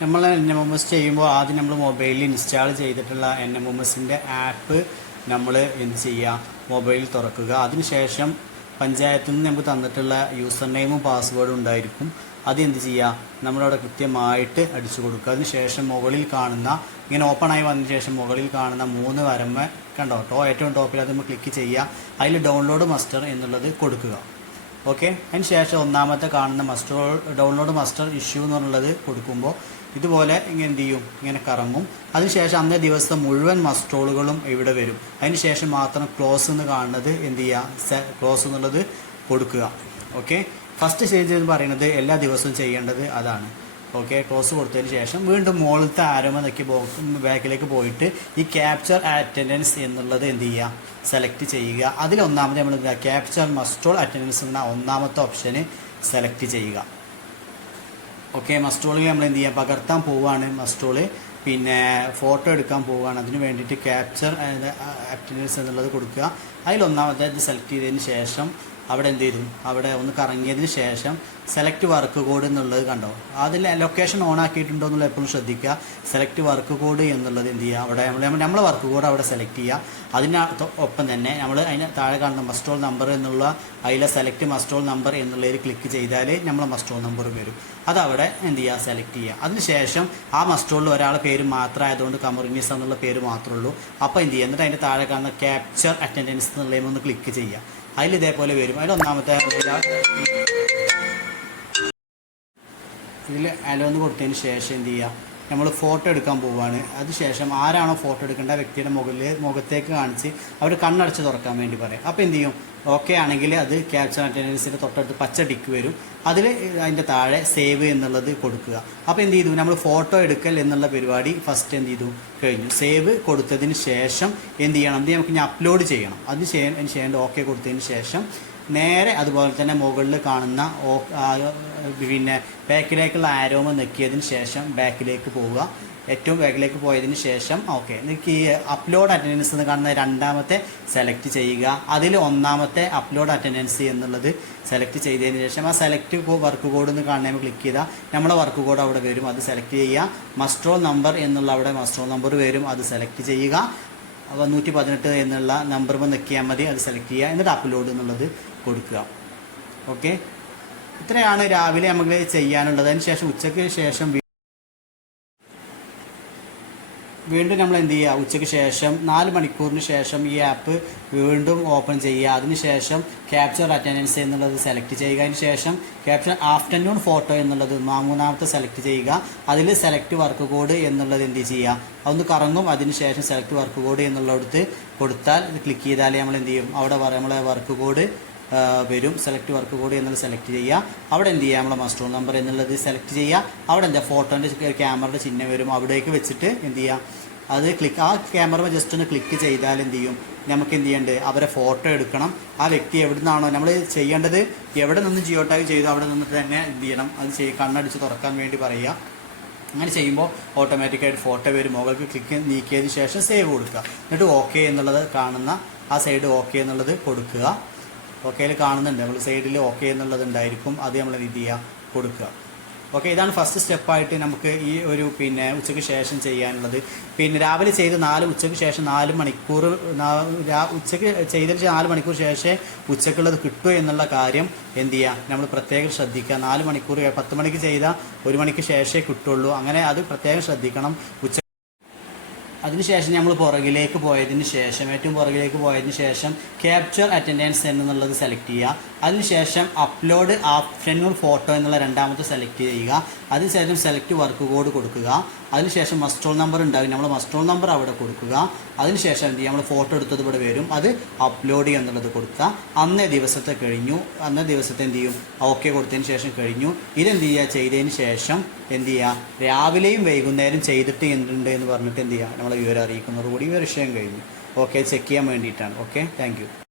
നമ്മൾ NMMS ചെയ്യുമ്പോൾ ആദ്യം നമ്മൾ മൊബൈലിൽ ഇൻസ്റ്റാൾ ചെയ്തിട്ടുള്ള NMMSൻ്റെ ആപ്പ് നമ്മൾ എന്ത് ചെയ്യുക, മൊബൈലിൽ തുറക്കുക. അതിനുശേഷം പഞ്ചായത്തിൽ നിന്ന് നമുക്ക് തന്നിട്ടുള്ള യൂസർ നെയിമും പാസ്വേഡും ഉണ്ടായിരിക്കും. അത് എന്ത് ചെയ്യുക, നമ്മളവിടെ കൃത്യമായിട്ട് അടിച്ചു കൊടുക്കുക. അതിനുശേഷം മുകളിൽ കാണുന്ന ഇങ്ങനെ ഓപ്പണായി വന്നതിന് ശേഷം മുകളിൽ കാണുന്ന 3 വരമ്പ് കണ്ടോ, ഏറ്റവും ടോപ്പിൽ അത് നമ്മൾ ക്ലിക്ക് ചെയ്യുക. അതിൽ ഡൗൺലോഡ് മസ്റ്റർ എന്നുള്ളത് കൊടുക്കുക. ഓക്കെ, അതിന് ശേഷം ഒന്നാമത്തെ കാണുന്ന ഡൗൺലോഡ് മസ്റ്റർ ഇഷ്യൂ എന്നുള്ളത് കൊടുക്കുമ്പോൾ ഇതുപോലെ ഇങ്ങനെ എന്ത് ചെയ്യും, ഇങ്ങനെ കറങ്ങും. അതിനുശേഷം അന്നേ ദിവസത്തെ മുഴുവൻ മസ്റ്റോളുകളും ഇവിടെ വരും. അതിന് ശേഷം മാത്രം ക്ലോസ് എന്ന് കാണുന്നത് എന്ത് ചെയ്യുക, ക്ലോസ് എന്നുള്ളത് കൊടുക്കുക. ഓക്കെ, ഫസ്റ്റ് സ്റ്റേജ് എന്ന് പറയുന്നത് എല്ലാ ദിവസവും ചെയ്യേണ്ടത് അതാണ്. ഓക്കെ, ക്ലോസ് കൊടുത്തതിന് ശേഷം വീണ്ടും മുകളിലത്തെ ആരോമ നോക്കി ബാക്കിലേക്ക് പോയിട്ട് ഈ ക്യാപ്ചർ അറ്റൻഡൻസ് എന്നുള്ളത് എന്ത് ചെയ്യുക, സെലക്ട് ചെയ്യുക. അതിലൊന്നാമത് നമ്മൾ എന്താ, ക്യാപ്ചർ മസ്റ്റോൾ അറ്റൻഡൻസ് എന്ന ഒന്നാമത്തെ ഓപ്ഷന് സെലക്ട് ചെയ്യുക. ഓക്കെ, മസ്റ്റോളിൽ നമ്മൾ എന്ത് ചെയ്യുക, പകർത്താൻ പോവുകയാണ് മസ്റ്റോള്, പിന്നെ ഫോട്ടോ എടുക്കാൻ പോവുകയാണ്. അതിന് വേണ്ടിയിട്ട് ക്യാപ്ചർ അറ്റൻഡൻസ് എന്നുള്ളത് കൊടുക്കുക. അതിലൊന്നാമത്തെ ഇത് സെലക്ട് ചെയ്തതിന് ശേഷം അവിടെ എന്ത് ചെയ്തു, അവിടെ ഒന്ന് കറങ്ങിയതിന് ശേഷം സെലക്ട് വർക്ക് കോഡ് എന്നുള്ളത് കണ്ടോ, അതിൽ ലൊക്കേഷൻ ഓൺ ആക്കിയിട്ടുണ്ടോ എന്നുള്ളത് എപ്പോഴും ശ്രദ്ധിക്കുക. സെലക്ട് വർക്ക് കോഡ് എന്നുള്ളത് എന്ത് ചെയ്യുക, അവിടെ നമ്മൾ വർക്ക് കോഡ് അവിടെ സെലക്ട് ചെയ്യുക. അതിനൊപ്പം തന്നെ നമ്മൾ അതിന് താഴെ കാണുന്ന മസ്റ്റോൾ നമ്പർ എന്നുള്ള അതിലെ സെലക്ട് മസ്റ്റോൾ നമ്പർ എന്നുള്ളതിൽ ക്ലിക്ക് ചെയ്താൽ നമ്മളെ മസ്റ്റോൾ നമ്പർ വരും. അതവിടെ എന്ത് ചെയ്യുക, സെലക്ട് ചെയ്യുക. അതിനുശേഷം ആ മസ്റ്റോളിൽ ഒരാളുടെ പേര് മാത്രമായതുകൊണ്ട് കമറിനിസ് എന്നുള്ള പേര് മാത്രമേ ഉള്ളൂ. അപ്പോൾ എന്ത് ചെയ്യുക, എന്നിട്ട് അതിൻ്റെ താഴെ കാണുന്ന ക്യാപ്ചർ അറ്റൻഡൻസ് എന്നുള്ളതിനൊന്ന് ക്ലിക്ക് ചെയ്യുക. അതിൽ ഇതേപോലെ വരും. അതിലൊന്നാമത്തെ ഇതിൽ അലോന്ന് കൊടുത്തതിന് ശേഷം എന്ത് ചെയ്യുക, നമ്മൾ ഫോട്ടോ എടുക്കാൻ പോവുകയാണ്. അതിനുശേഷം ആരാണോ ഫോട്ടോ എടുക്കേണ്ട വ്യക്തിയുടെ മുഖത്തേക്ക് കാണിച്ച് അവർ കണ്ണടച്ച് തുറക്കാൻ വേണ്ടി പറയും. അപ്പോൾ എന്ത് ചെയ്യും, ഓക്കെ ആണെങ്കിൽ അത് ക്യാപ്ചർ അറ്റൻഡൻസിൻ്റെ തൊട്ടടുത്ത് പച്ച ടിക്ക് വരും. അതിൽ അതിൻ്റെ താഴെ സേവ് എന്നുള്ളത് കൊടുക്കുക. അപ്പോൾ എന്ത് ചെയ്തു, നമ്മൾ ഫോട്ടോ എടുക്കൽ എന്നുള്ള പരിപാടി ഫസ്റ്റ് എന്ത് ചെയ്തു, കഴിഞ്ഞു. സേവ് കൊടുത്തതിന് ശേഷം എന്ത് ചെയ്യണം, ഇത് നമുക്ക് ഇനി അപ്ലോഡ് ചെയ്യണം. അത് ചെയ്യേണ്ട ഓക്കെ കൊടുത്തതിന് ശേഷം നേരെ അതുപോലെ തന്നെ മുകളിൽ കാണുന്ന പിന്നെ ബാക്കിലേക്കുള്ള ആരോമ നെക്കിയതിന് ശേഷം ബാക്കിലേക്ക് പോവുക. ഏറ്റവും ബാക്കിലേക്ക് പോയതിന് ശേഷം ഓക്കെ, നിങ്ങൾക്ക് ഈ അപ്ലോഡ് അറ്റൻഡൻസ് എന്ന് കാണുന്ന രണ്ടാമത്തെ സെലക്ട് ചെയ്യുക. അതിൽ ഒന്നാമത്തെ അപ്ലോഡ് അറ്റൻഡൻസ് എന്നുള്ളത് സെലക്ട് ചെയ്തതിന് ശേഷം ആ സെലക്ട് വർക്ക് കോഡ് എന്ന് കാണുമ്പോൾ ക്ലിക്ക് ചെയ്താൽ നമ്മളെ വർക്ക് കോഡ് അവിടെ വരും. അത് സെലക്ട് ചെയ്യുക. മസ്റ്റോൾ നമ്പർ എന്നുള്ള അവിടെ മസ്റ്റോൾ നമ്പർ വരും. അത് സെലക്ട് ചെയ്യുക. 118 എന്നുള്ള നമ്പർ നിൽക്കിയാൽ മതി. അത് സെലക്ട് ചെയ്യുക. എന്നിട്ട് അപ്ലോഡ് എന്നുള്ളത് കൊടുക്കുക. ഓക്കെ, ഇത്രയാണ് രാവിലെ നമുക്ക് ചെയ്യാനുള്ളത്. അതിന് ശേഷം ഉച്ചയ്ക്ക് ശേഷം വീണ്ടും നമ്മൾ എന്ത് ചെയ്യുക, ഉച്ചയ്ക്ക് ശേഷം 4 മണിക്കൂറിന് ശേഷം ഈ ആപ്പ് വീണ്ടും ഓപ്പൺ ചെയ്യുക. അതിനുശേഷം ക്യാപ്ചർ അറ്റൻഡൻസ് എന്നുള്ളത് സെലക്ട് ചെയ്യുക. അതിന് ശേഷം ക്യാപ്ചർ ആഫ്റ്റർനൂൺ ഫോട്ടോ എന്നുള്ളത് മൂന്നാമത്തെ സെലക്ട് ചെയ്യുക. അതിൽ സെലക്ട് വർക്ക് കോഡ് എന്നുള്ളത് എന്ത് ചെയ്യുക, അതൊന്ന് കറങ്ങും. അതിനുശേഷം സെലക്ട് വർക്ക് കോഡ് എന്നുള്ളടത്ത് കൊടുത്താൽ ക്ലിക്ക് ചെയ്താൽ നമ്മൾ എന്ത് ചെയ്യും, അവിടെ നമ്മളെ വർക്ക് കോഡ് വരും. സെലക്ട് വർക്ക് കോഡ് എന്നുള്ളത് സെലക്ട് ചെയ്യുക. അവിടെ എന്ത് ചെയ്യുക, നമ്മളെ മസ്റ്റോൾ നമ്പർ എന്നുള്ളത് സെലക്ട് ചെയ്യുക. അവിടെ എന്താ ഫോട്ടോൻ്റെ ക്യാമറയുടെ ചിഹ്നം വരും. അവിടേക്ക് വെച്ചിട്ട് എന്ത് ചെയ്യുക, അത് ആ ക്യാമറ ജസ്റ്റ് ഒന്ന് ക്ലിക്ക് ചെയ്താൽ എന്ത് ചെയ്യും, നമുക്ക് എന്ത് ചെയ്യേണ്ടത്, അവരെ ഫോട്ടോ എടുക്കണം. ആ വ്യക്തി എവിടെ നിന്നാണോ നമ്മൾ ചെയ്യേണ്ടത്, എവിടെ നിന്ന് ജിയോ ടാഗ് ചെയ്തു അവിടെ നിന്നിട്ട് തന്നെ എന്ത് ചെയ്യണം, അത് കണ്ണടിച്ച് തുറക്കാൻ വേണ്ടി പറയുക. അങ്ങനെ ചെയ്യുമ്പോൾ ഓട്ടോമാറ്റിക്കായിട്ട് ഫോട്ടോ വരും. മുകൾക്ക് ക്ലിക്ക് നീക്കിയതിന് ശേഷം സേവ് കൊടുക്കുക. എന്നിട്ട് ഓക്കെ എന്നുള്ളത് കാണുന്ന ആ സൈഡ് ഓക്കെ എന്നുള്ളത് കൊടുക്കുക. ഓക്കെയിൽ കാണുന്നുണ്ട്, നമ്മൾ സൈഡിൽ ഓക്കെ എന്നുള്ളത് ഉണ്ടായിരിക്കും. അത് നമ്മൾ എന്ത് ചെയ്യുക, കൊടുക്കുക. ഓക്കെ, ഇതാണ് ഫസ്റ്റ് സ്റ്റെപ്പായിട്ട് നമുക്ക് ഈ ഒരു പിന്നെ ഉച്ചയ്ക്ക് ശേഷം ചെയ്യാനുള്ളത്. പിന്നെ രാവിലെ ചെയ്ത് ഉച്ചയ്ക്ക് ശേഷം 4 മണിക്കൂർ ഉച്ചയ്ക്ക് ചെയ്തതിന് 4 മണിക്കൂർ ശേഷം ഉച്ചക്കുള്ളത് കിട്ടുമോ എന്നുള്ള കാര്യം എന്ത് ചെയ്യുക, നമ്മൾ പ്രത്യേകം ശ്രദ്ധിക്കുക. 4 മണിക്കൂർ 10 മണിക്ക് ചെയ്താൽ 1 മണിക്ക് ശേഷമേ കിട്ടുള്ളൂ. അങ്ങനെ അത് പ്രത്യേകം ശ്രദ്ധിക്കണം. അതിനുശേഷം നമ്മൾ പുറകിലേക്ക് പോയതിന് ശേഷം ഏറ്റവും പുറകിലേക്ക് പോയതിന് ശേഷം ക്യാപ്ചർ അറ്റൻഡൻസ് എന്നുള്ളത് സെലക്ട് ചെയ്യുക. അതിനുശേഷം അപ്ലോഡ് ആഫ്റ്റർനൂൺ ഫോട്ടോ എന്നുള്ള രണ്ടാമത്തെ സെലക്ട് ചെയ്യുക. അതിനുശേഷം സെലക്ട് വർക്ക് കോഡ് കൊടുക്കുക. അതിനുശേഷം മസ്റ്റോൾ നമ്പർ ഉണ്ടാകും, നമ്മൾ മസ്റ്റോൾ നമ്പർ അവിടെ കൊടുക്കുക. അതിനുശേഷം എന്ത് ചെയ്യുക, നമ്മൾ ഫോട്ടോ എടുത്തത് ഇവിടെ വരും. അത് അപ്ലോഡ് എന്നുള്ളത് കൊടുക്കുക. അന്നേ ദിവസത്തെ കഴിഞ്ഞു. അന്നേ ദിവസത്തെ എന്ത് ചെയ്യും, ഓക്കെ കൊടുത്തതിന് ശേഷം കഴിഞ്ഞു. ഇതെന്ത് ചെയ്യുക, ചെയ്തതിന് ശേഷം എന്ത് ചെയ്യുക, രാവിലെയും വൈകുന്നേരം ചെയ്തിട്ട് എന്തുണ്ട് എന്ന് പറഞ്ഞിട്ട് എന്ത് ചെയ്യുക, നമ്മളെ വിവരം അറിയിക്കുന്നതോടുകൂടി ഈ വിഷയം കഴിഞ്ഞു. ഓക്കെ, ചെക്ക് ചെയ്യാൻ വേണ്ടിയിട്ടാണ്. Okay, thank you.